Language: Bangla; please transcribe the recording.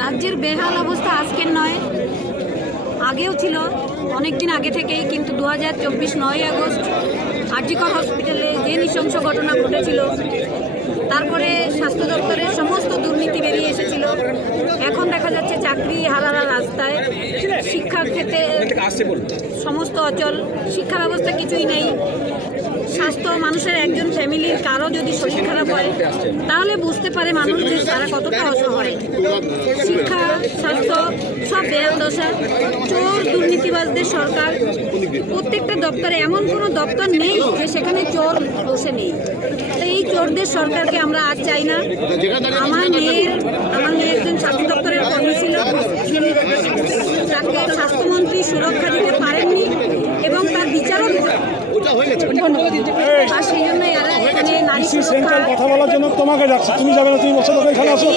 রাজ্যের বেহাল অবস্থা আজকের নয়, আগেও ছিল, অনেকদিন আগে থেকেই। কিন্তু 2024 9ই আগস্ট আরজিকর হসপিটালে যে নৃশংস ঘটনা ঘটেছিল, তারপরে স্বাস্থ্য দপ্তরের সমস্ত দুর্নীতি বেরিয়ে এসেছিল। এখন দেখা যাচ্ছে চাকরি হারারা রাস্তায়, শিক্ষার ক্ষেত্রে সমস্ত অচল, শিক্ষা ব্যবস্থা কিছুই নেই। স্বাস্থ্য, মানুষের একজন ফ্যামিলির কারো যদি শরীর খারাপ হয় তাহলে বুঝতে পারে মানুষ যে তারা কতটা অসহায়। শিক্ষা, স্বাস্থ্য সব বেহাল দশা। চোর দুর্নীতিবাজদের সরকার। প্রত্যেকটা দপ্তরে এমন কোনো দপ্তর নেই যে সেখানে চোর বসে নেই। তো এই চোরদের সরকারকে আমরা আর চাই না। আমার মেয়ে একজন স্বাস্থ্য দপ্তরের কর্মী ছিল, তাকে স্বাস্থ্যমন্ত্রী সুরক্ষা দিতে পারেননি এবং তার বিচারও দিতে আর সেই জন্য এরা এখানে নারী সুরক্ষা কথা বলার জন্য তোমাকে ডাকছে, তুমি যাবে না, তুমি বসে তোকে এখানে আসো।